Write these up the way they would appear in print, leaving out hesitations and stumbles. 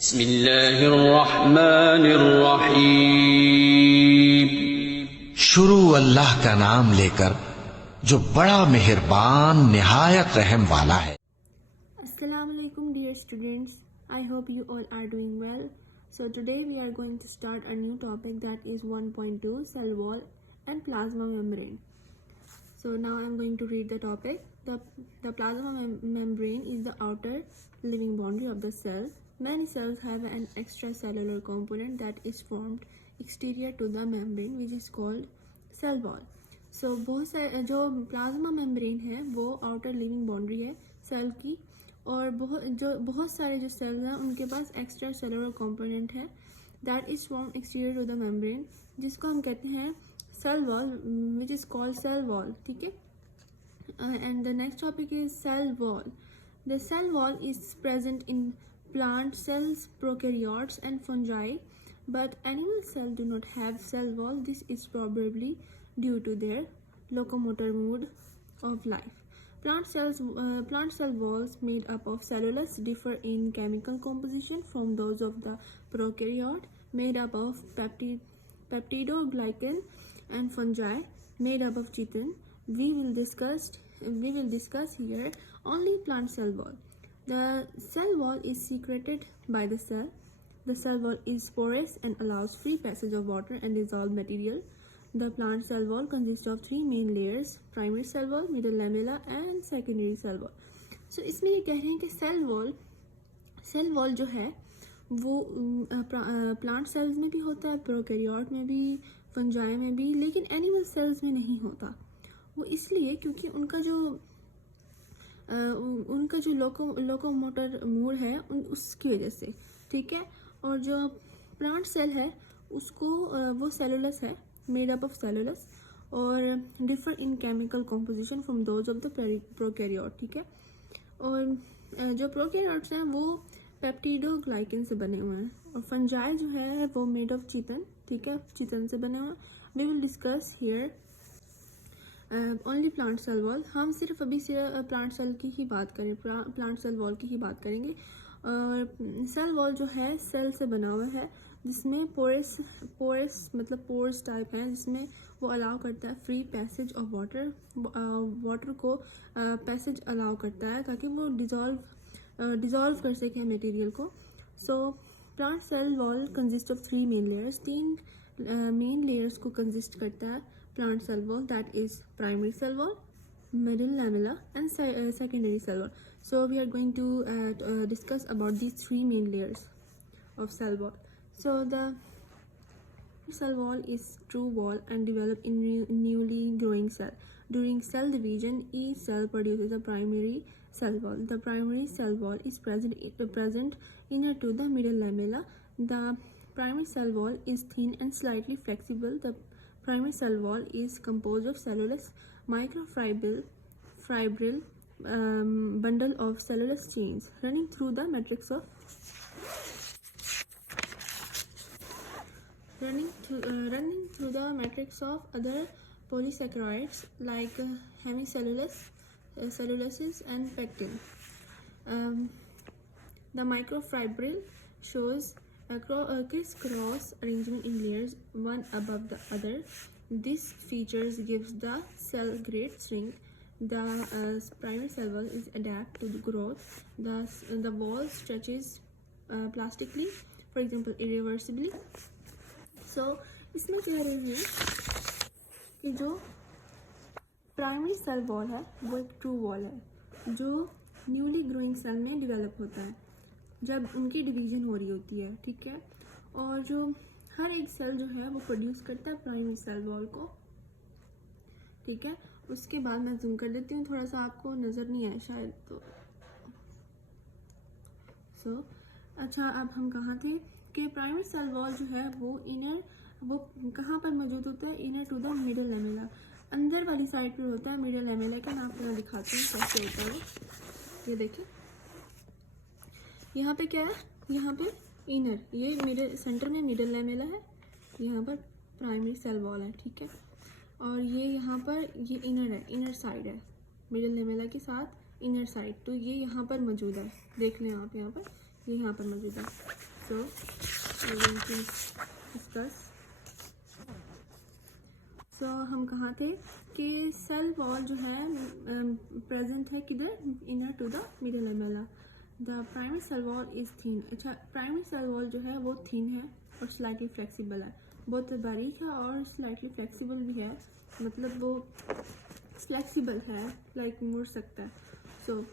बिस्मिल्लाहिर्रहमानिर्रहीम। शुरू अल्लाह का नाम लेकर जो बड़ा मेहरबान निहायत रहम वाला है। Assalamu alaikum dear students. I hope you all are doing well. So today we are going to start a new topic, that is 1.2 cell wall and plasma membrane. So now I am going to read the topic. The plasma membrane is the outer living boundary of the cell. Many cells have an extracellular component that is formed exterior to the membrane, which is called cell wall. So बहुत सारे जो plasma membrane है वो outer living boundary है cell की, और बहुत सारे जो सेल्स हैं उनके पास एक्स्ट्रा सेलुलर कंपोनेंट है that is form exterior to the membrane, जिसको हम कहते हैं cell wall, which is called cell wall. ठीक है, and the next topic is cell wall. The cell wall is present in plant cells, prokaryotes and fungi, but animal cells do not have cell wall. This is probably due to their locomotor mode of life. Plant cell walls made up of cellulose differ in chemical composition from those of the prokaryote made up of peptidoglycan and fungi made up of chitin. We will discuss here only plant cell wall. The cell wall is secreted by the cell. The cell wall is porous and allows free passage of water and dissolved material. The plant cell wall consists of three main layers: primary cell wall, middle lamella and secondary cell wall. So इसमें ये कह रहे हैं कि cell wall जो है वो plant cells में भी होता है, प्रोकैरियोट में भी, फंजाई में भी, लेकिन एनिमल सेल्स में नहीं होता। वो इसलिए क्योंकि उनका जो लोकोमोटर मूड है उसकी वजह से। ठीक है, और जो प्लांट सेल है उसको वो सेलुलस है, मेड अप ऑफ सेलुलस, और differ in chemical composition from those of the prokaryote. ठीक है, और जो प्रोकैरियोट्स हैं वो पेप्टिडोग्लाइकन से बने हुए हैं, और फंजाई जो है वो मेड ऑफ चितन। ठीक है, चितन से बने हुए हैं। We will discuss here only plant cell wall. हम सिर्फ अभी प्लांट सेल की ही बात करें, प्लांट सेल वॉल की ही बात करेंगे। और सेल वॉल जो है सेल से बना हुआ है, जिसमें पोरस मतलब पोर्स टाइप हैं, जिसमें वो अलाउ करता है फ्री पैसेज ऑफ वाटर को पैसेज अलाउ करता है ताकि वो डिज़ोल्व कर सके मटेरियल को। So plant cell wall consist of three main layers. तीन मेन लेयर्स को कंसिस्ट करता है plant cell wall, that is primary cell wall, middle lamella and secondary cell wall. So we are going to discuss about these three main layers of cell wall. So the cell wall is true wall and developed in newly growing cell. During cell division, each cell produces a primary cell wall. The primary cell wall is present inner to the middle lamella. The primary cell wall is thin and slightly flexible. The primary cell wall is composed of cellulose microfibril bundle of cellulose chains running through the matrix of other polysaccharides like hemicelluloses and pectin. The microfibril shows a crisscross arrangement in layers, one above the other. This features gives the cell great strength. The primary cell wall is adapted to the growth. The wall stretches plastically, for example, irreversibly. So इसमें कह रहे हैं कि जो primary cell wall है वो एक true wall है जो न्यूली ग्रोइंग सेल में डेवलप होता है जब उनकी डिवीजन हो रही होती है। ठीक है, और जो हर एक सेल जो है वो प्रोड्यूस करता है प्राइमरी सेल वॉल को। ठीक है, उसके बाद मैं जूम कर देती हूँ, थोड़ा सा आपको नज़र नहीं आया शायद तो। अच्छा, अब हम कहाँ थे कि प्राइमरी सेल वॉल जो है वो कहाँ पर मौजूद होता है? Inner to the middle lamella, अंदर वाली साइड पर होता है मिडल लैमेला का। मैं आपको दिखाती हूँ कैसे होता है। ये देखिए, यहाँ पे क्या है, यहाँ पे इनर, ये मिडल सेंटर में मिडल लैमेला है, यहाँ पर प्राइमरी सेल वॉल है। ठीक है, और ये यहाँ पर ये इनर है, इनर साइड है मिडल लैमेला के साथ इनर साइड, तो ये यहाँ पर मौजूद है। देख लें आप, यहाँ पर ये यहाँ पर मौजूद है। सो डिस्कस। सो हम कहाँ थे कि सेल वॉल जो है प्रेजेंट है किधर, inner to the middle lamella. The primary cell wall is thin. अच्छा, प्राइमरी सेल वॉल जो है वो थीन है और स्लाइटली फ्लेक्सिबल है, बहुत बारीक है और स्लाइटली फ्लेक्सिबल भी है, मतलब वो फ्लेक्सिबल है, लाइक मुड़ सकता है। So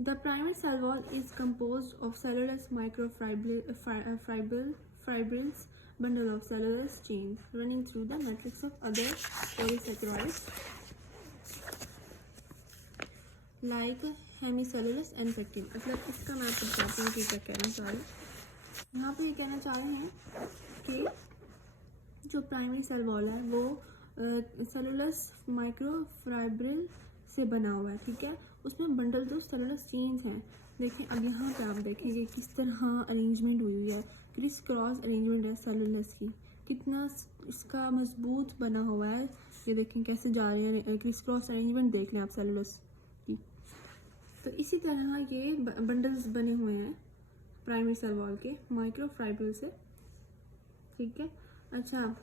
the primary cell wall is composed of cellulose microfibrils bundle of cellulose chains running through the matrix of other polysaccharides like hemicellulose and pectin। मतलब इसका मैं आपको बताती हूँ कि क्या कहना चाह रही हूँ। यहाँ पे ये कहना चाह रहे हैं कि जो प्राइमरी सेल वॉल है वो सेलुलस माइक्रोफाइब्रिल से बना हुआ है, ठीक है। उसमें बंडल जो सेलुलस चेन्स हैं, देखिए अब यहाँ पे आप देखेंगे किस तरह अरेंजमेंट हुई है, क्रिस क्रॉस अरेंजमेंट है सेलुलस की, कितना इसका मजबूत बना हुआ है। ये देखें कैसे जा रहे हैं, क्रिस क्रॉस अरेंजमेंट देख लें आप सेलुलस की। तो इसी तरह ये बंडल्स बने हुए हैं प्राइमरी सेल वॉल के माइक्रोफाइब्रिल से, ठीक है। अच्छा, अब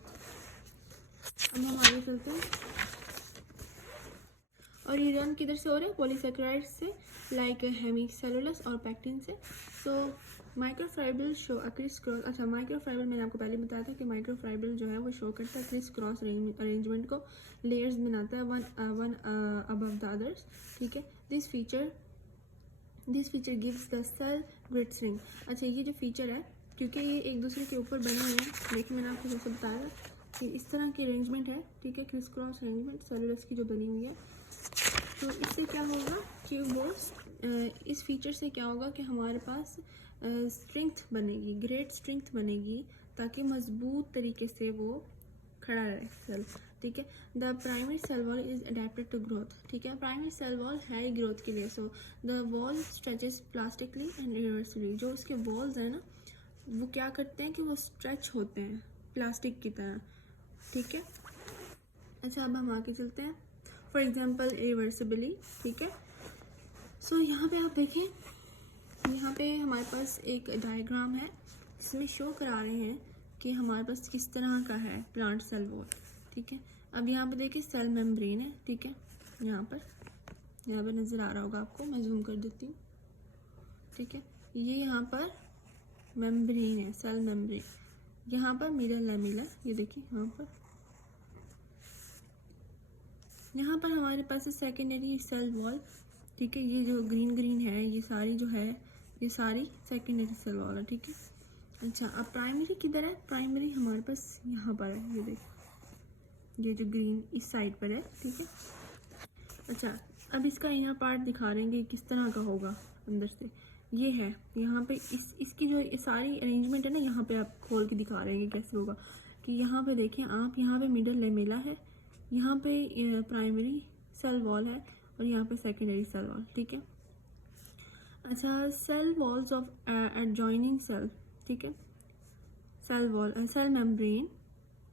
हम आगे चलते हैं। और ये रन किधर से हो रहे हैं, पॉलीसेकेराइड से, लाइक हेमिसेलुलस और पैक्टिन से। सो माइक्रोफाइब्रिल शो अ क्रिस क्रॉस। अच्छा, माइक्रोफाइब्रिल मैंने आपको पहले बताया था कि माइक्रोफाइब्रिल जो है वो शो करता है क्रिस क्रॉस अरेंजमेंट को, लेयर्स बनाता है वन अबव द अदर्स, ठीक है। This feature gives the cell grid string. अच्छा, ये जो फीचर है, क्योंकि ये एक दूसरे के ऊपर बने हुए हैं, देखिए मैंने आपको जैसे बताया कि इस तरह की अरेंजमेंट है, ठीक है, क्रिस क्रॉस अरेंजमेंट सेलुलस की जो बनी हुई है। तो इससे क्या होगा कि वो इस फीचर से क्या होगा कि हमारे पास स्ट्रेंथ बनेगी, ग्रेट स्ट्रेंथ बनेगी, ताकि मजबूत तरीके से वो खड़ा रहे सेल, ठीक है। The primary cell wall is adapted to growth, ठीक है। प्राइमरी सेल वॉल है ग्रोथ के लिए। So the wall stretches plastically and reversibly. जो उसके वॉल्स हैं ना, वो क्या करते हैं कि वो स्ट्रेच होते हैं प्लास्टिक की तरह, ठीक है। अच्छा, अब हम आगे चलते हैं। फॉर एग्जाम्पल रिवर्सिबली, ठीक है। सो यहाँ पे आप देखें, यहाँ पे हमारे पास एक डायग्राम है, इसमें शो करा रहे हैं कि हमारे पास किस तरह का है प्लांट सेल वॉल, ठीक है। अब यहाँ पे देखिए सेल मेम्ब्रेन है, ठीक है, यहाँ पर नज़र आ रहा होगा आपको, मैं जूम कर देती हूँ, ठीक है। ये यहाँ पर मेम्ब्रेन है, सेल मेम्ब्रेन। यहाँ पर मिडल लैमेला, ये देखिए यहाँ पर हमारे पास है सेकेंडरी सेल वॉल, ठीक है। ये जो ग्रीन है, ये सारी जो है, ये सारी सेकेंडरी सेल वॉल है, ठीक है। अच्छा, अब प्राइमरी किधर है, प्राइमरी हमारे पास यहाँ पर है, ये देखिए, ये जो ग्रीन इस साइड पर है, ठीक है। अच्छा, अब इसका इनर पार्ट दिखा रहे हैं कि किस तरह का होगा अंदर से। ये है यहाँ पे इसकी जो सारी अरेंजमेंट है ना, यहाँ पे आप खोल के दिखा रहे हैं कि कैसे होगा। कि यहाँ पे देखें आप, यहाँ पे मिडल लेमेला है, यहाँ पे प्राइमरी सेल वॉल है और यहाँ पे सेकेंडरी सेल वॉल, ठीक है। अच्छा, cell walls of adjoining cell, ठीक है। Cell wall, cell membrane,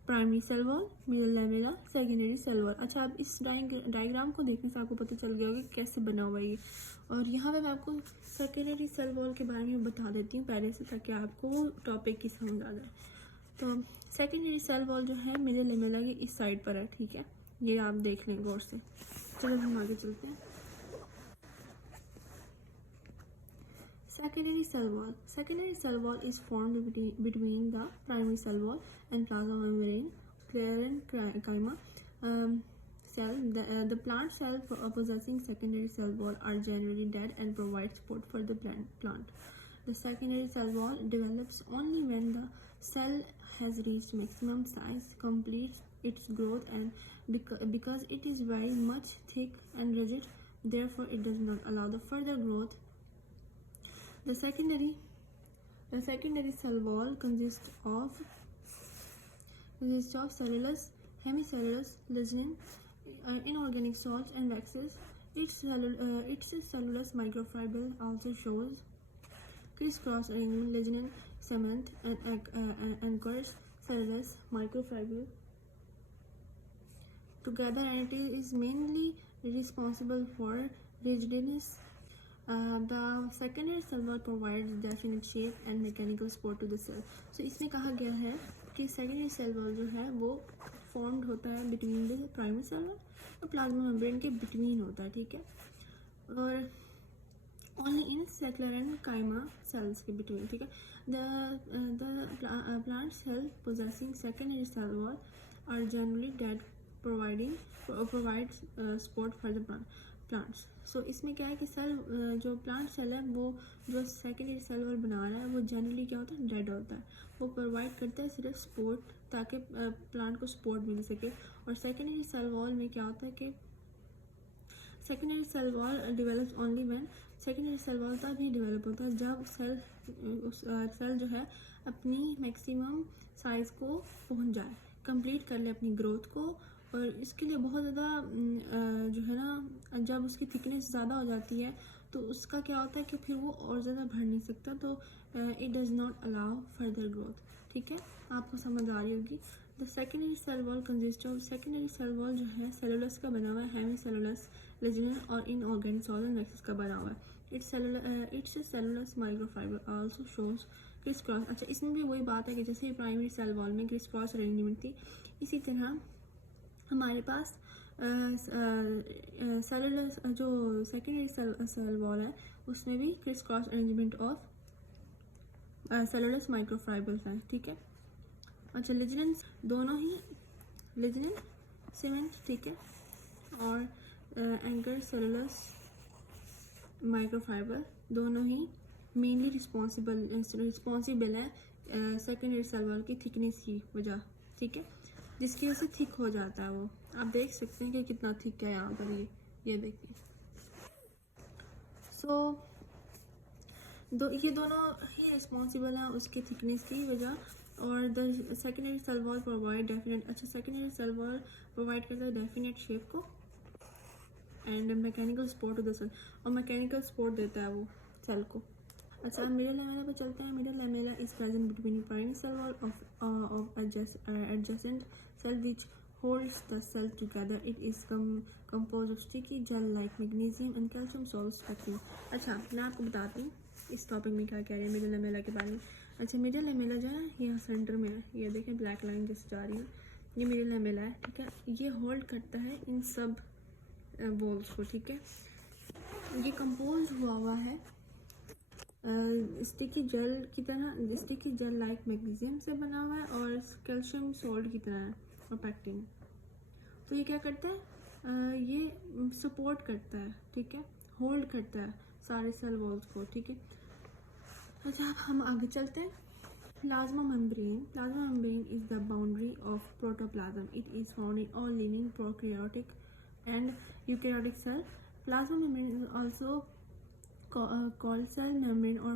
primary cell wall, middle lamella, secondary cell wall. अच्छा, अब इस डायग्राम को देखने से आपको पता चल गया होगा कि कैसे बना हुआ है ये। और यहाँ पे मैं आपको सेकेंडरी सेल वॉल के बारे में बता देती हूँ पहले से, ताकि आपको टॉपिक की समझ आ जाए। तो सेकेंडरी सेल वॉल जो है मिडल लेमेला की इस साइड पर है, ठीक है। ये आप देख लें गौर से। चलो हम आगे चलते हैं। Secondary cell wall is formed between the primary cell wall and plasma membrane, parenchyma cell. The plant cell possessing secondary cell wall are generally dead and provide support for the plant. The secondary cell wall develops only when the cell has reached maximum size, completes its growth, and because it is very much thick and rigid, therefore it does not allow the further growth. The secondary cell wall consists of cellulose, hemicellulose, lignin, inorganic salts, and waxes. Its cellulose microfibril also shows criss-cross arrangement, lignin, cement, and anchors cellulose microfibril together, and it is mainly responsible for rigidness, The secondary cell wall provides definite shape and mechanical support to the cell. So इसमें कहा गया है कि secondary cell wall जो है वो formed होता है between the primary cell wall और plasma membrane के between होता है, ठीक है, और only in cellular and chyma cells के between, ठीक है. The plant cell possessing secondary cell wall are generally dead, provides support for the plants. So इसमें क्या है कि सेल जो प्लांट सेल है वो जो सेकेंडरी सेल वॉल बना रहा है वो जनरली क्या होता है, डेड होता है. वो प्रोवाइड करता है सिर्फ सपोर्ट ताकि प्लांट को सपोर्ट मिल सके. और सेकेंडरी सेल वॉल में क्या होता है कि secondary cell wall develops only when, secondary cell wall तभी डिवेलप होता है जब सेल जो है अपनी मैक्सिमम साइज को पहुंच जाए, कंप्लीट कर ले अपनी ग्रोथ को. और इसके लिए बहुत ज़्यादा जो है ना, जब उसकी थिकनेस ज़्यादा हो जाती है तो उसका क्या होता है कि फिर वो और ज़्यादा बढ़ नहीं सकता, तो it does not allow further growth, ठीक है. आपको समझ आ रही होगी. The secondary cell wall consist of, secondary cell wall जो है सेलुलस का बना हुआ है, हेमी सेलुलस, लिग्नन और इनऑर्गेनिक सॉलिड मैक्सिस का बना हुआ है. It's cellulose microfibre also shows criss cross. अच्छा, इसमें भी वही बात है कि जैसे प्राइमरी सेल वॉल में क्रिस क्रॉस अरेंजमेंट थी, इसी तरह हमारे पास सेलुलस जो सेकेंडरी सेल वॉल है उसमें भी criss cross arrangement of cellulose microfibres हैं, ठीक है. अच्छा, लिग्नन दोनों ही, लिग्नन सीमेंट, ठीक है, और एंकर सेलुलस माइक्रोफाइबर दोनों ही मेनली रिस्पॉन्सिबल है सेकेंडरी सेल वॉल की थिकनेस की वजह, ठीक है, जिसकी वजह से थिक हो जाता है. वो आप देख सकते हैं कि कितना थिक है यहाँ पर, ये देखिए. सो ये दोनों ही रिस्पॉन्सिबल हैं उसकी थिकनेस की वजह. और the secondary cell wall provide definite, अच्छा, सेकेंडरी सेल वॉल प्रोवाइड करता है डेफिनेट शेप को and mechanical support to the cell, और मैकेनिकल सपोर्ट देता है वो सेल को. अच्छा, अब मिडल लैमेला पे चलते हैं. Middle lamella is present between primary cell wall of adjacent cell which holds the cell together. It is composed of sticky gel like magnesium and calcium salts packing. अच्छा, मैं आपको बताती हूँ इस टॉपिक में क्या कह रहे हैं मिडल लैमेला के बारे में. अच्छा, मिडल लैमेला जो है यहाँ सेंटर में है, ये देखें ब्लैक लाइन जैसे जा रही है, ये मिडल लैमेला है, ठीक है. ये होल्ड करता है इन सब वॉल्स को, ठीक है. ये कंपोज हुआ है स्टिकी जेल की तरह, स्टिकी जेल लाइक मैग्नीशियम से बना हुआ है और कैल्शियम सॉल्ट की तरह है और पैक्टिंग. तो ये क्या करता है, ये सपोर्ट करता है, ठीक है, होल्ड करता है सारे सेल वॉल्स को, ठीक है. अच्छा, अब हम आगे चलते हैं. Plasma membrane. Plasma membrane is the boundary of protoplasm. It is found in all living prokaryotic and eukaryotic cell. Plasma membrane is also called cell membrane or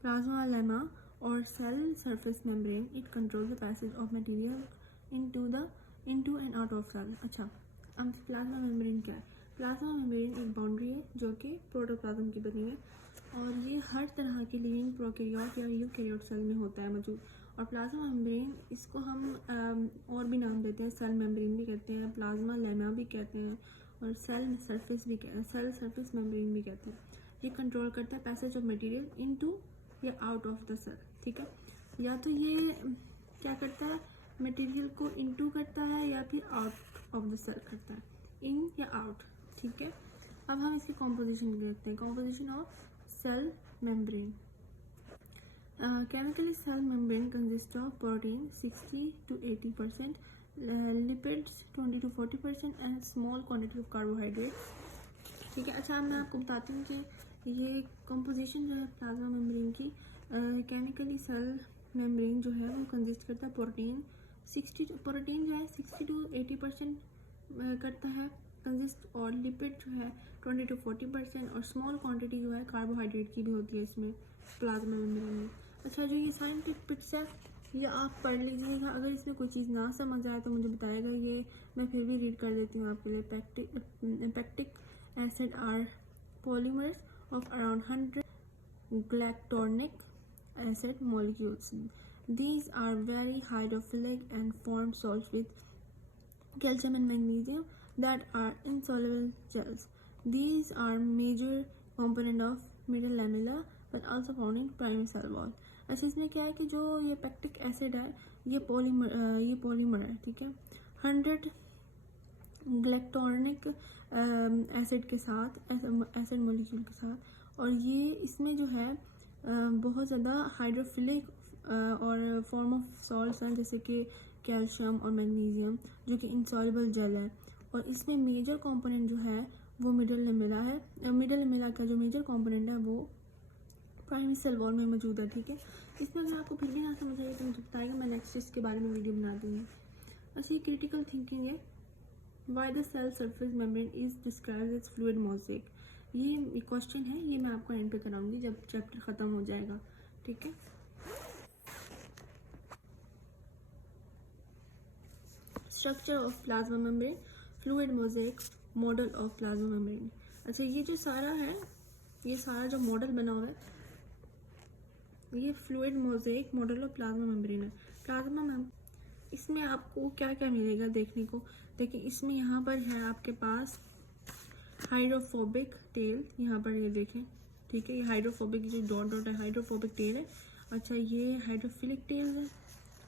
plasma lemma or cell surface membrane. It controls the passage of material into and out of cell. अच्छा, अब plasma membrane क्या है. Plasma membrane एक boundary है जो कि protoplasm की बनी है और ये हर तरह के लिविंग प्रोकैरियोट या यूकैरियोट सेल में होता है मौजूद. और प्लाज्मा मेम्ब्रेन इसको हम और भी नाम देते हैं, सेल मेम्ब्रेन भी कहते हैं, प्लाज्मा लेमा भी कहते हैं और सेल सरफेस मेम्ब्रेन भी कहते हैं. ये कंट्रोल करता है पैसेज ऑफ मटेरियल इनटू या आउट ऑफ द सेल, ठीक है. या तो ये क्या करता है, मटेरियल को इनटू करता है या फिर आउट ऑफ द सेल करता है, इन या आउट, ठीक है. अब हम इसकी कॉम्पोजिशन देखते हैं. Composition of cell membrane. Chemically, cell membrane consists of protein 60 to 80%, lipids 20 to 40% and small quantity of carbohydrates, ठीक है. अच्छा, अब मैं आपको बताती हूँ कि ये कंपोजिशन जो है प्लाज्मा मेम्ब्रेन की. केमिकली सेल मेम्ब्रेन जो है वो कंसिस्ट करता है प्रोटीन 60 to 80% करता है कंसिस्ट, और लिपिड जो है 20 to 40% और स्मॉल क्वांटिटी जो है कार्बोहाइड्रेट की भी होती है इसमें प्लाज्मा मेम्ब्रेन में. अच्छा, जो ये साइंटिफिक पिक्स है ये आप पढ़ लीजिएगा. अगर इसमें कोई चीज़ ना समझ आए तो मुझे बताएगा, ये मैं फिर भी रीड कर देती हूँ आपके लिए. Pectic acid are polymers of around 100 galacturonic acid molecules. These are very hydrophilic and form salts with calcium and magnesium that are insoluble gels. These are major component of middle lamella but also found in primary cell wall. अच्छा, इसमें क्या है कि जो ये pectic acid है ये polymer है, ठीक है, 100 ग्लैक्टोनिक एसिड के साथ, एसिड मॉलिक्यूल के साथ, और ये इसमें जो है बहुत ज़्यादा हाइड्रोफिलिक और फॉर्म ऑफ सॉल्ट्स हैं जैसे कि कैल्शियम और मैग्नीशियम जो कि इंसॉल्युबल जेल है। और इसमें मेजर कंपोनेंट जो है वो मिडल लेमेला है। मिडल लेमेला का जो मेजर कंपोनेंट है वो प्राइमरी सेल वॉल में मौजूद है, ठीक है। इसमें अगर आपको फिर भी ना समझ आए तो मुझे बताएगा, मैं नेक्स्ट इसके बारे में वीडियो बना दूँगी। अच्छा, ये क्रिटिकल थिंकिंग है। Why the cell surface membrane is described as fluid mosaic. ये क्वेश्चन है, ये मैं आपको एंड पे कराऊंगी जब चैप्टर ख़त्म हो जाएगा, ठीक है। Structure of plasma membrane, fluid mosaic, model of plasma membrane. अच्छा, ये जो सारा है, ये सारा जो मॉडल बना हुआ है ये fluid mosaic model of plasma membrane है। इसमें आपको क्या क्या मिलेगा देखने को। देखिए, इसमें यहाँ पर है आपके पास हाइड्रोफोबिक टेल, यहाँ पर ये देखें, ठीक है, ये हाइड्रोफोबिक जो डॉट डॉट है हाइड्रोफोबिक टेल है। अच्छा, ये हाइड्रोफिलिक टेल है,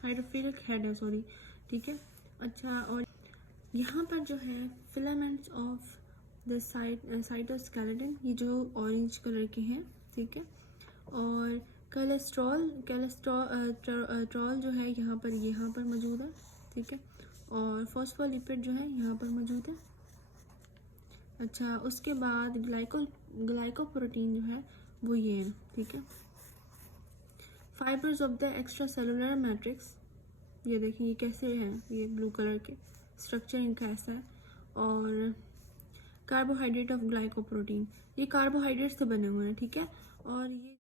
हाइड्रोफिलिक हेड है, सॉरी, ठीक है। अच्छा, और यहाँ पर जो है फिलामेंट्स ऑफ द साइटोस्केलेटन, ये जो ऑरेंज कलर के हैं, ठीक है। और कोलेस्ट्रॉल जो है यहाँ पर मौजूद है, ठीक है। और फॉस्फोलिपिड जो है यहाँ पर मौजूद है। अच्छा, उसके बाद ग्लाइकोप्रोटीन जो है वो ये है, ठीक है। Fibres of the extra cellular matrix, ये देखिए ये कैसे हैं, ये ब्लू कलर के, स्ट्रक्चर इनका ऐसा है। और कार्बोहाइड्रेट ऑफ ग्लाइकोप्रोटीन, ये कार्बोहाइड्रेट से बने हुए हैं, ठीक है। और ये